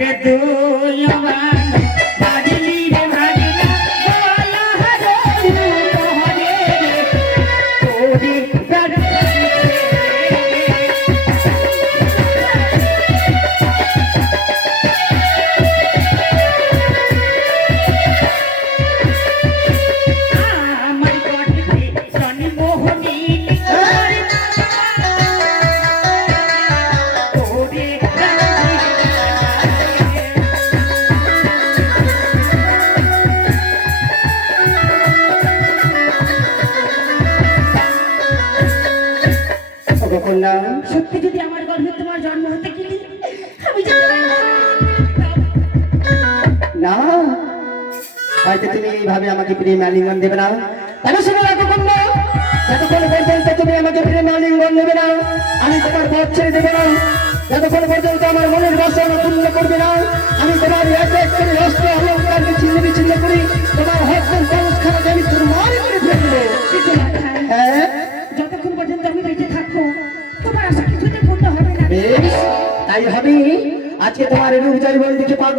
আরে তুই আমার ভাগিলি রে ভাগিনা বলা হরে হরে তোরে প্রাণে আমার কণ্ঠে জন্মোহনী তোরে কন্যা সত্যি যদি আমার গর্ভে তোমার জন্ম হতে গেলে আমি যে না, হয়তো তুমি এইভাবে আমাকে প্রেম আলিঙ্গন দেবে না। তাহলে শুনে রাখো কন্যা, যতক্ষণ পর্যন্ত তুমি আমাকে প্রেম আলিঙ্গন দেবে না, আমি তোমার পথ ছেড়ে দেবো না। যতক্ষণ পর্যন্ত আমার মনের বাসনা পূর্ণ করবে না, আমি তোমার এক এক করে অস্ত্র অলঙ্কারকে ছিন্ন বিচ্ছিন্ন করি, তোমার হস্তের কলসখানাকে আমি চুরমার করে ফেলবো। হ্যাঁ, যতক্ষণ পর্যন্ত আমি বেঁচে থাকবো তোমার আশা কিছুতে পূর্ণ হবে না। বেশ, তাই হবে। আজকে তোমার রূপ জয়বল দেখে পাগল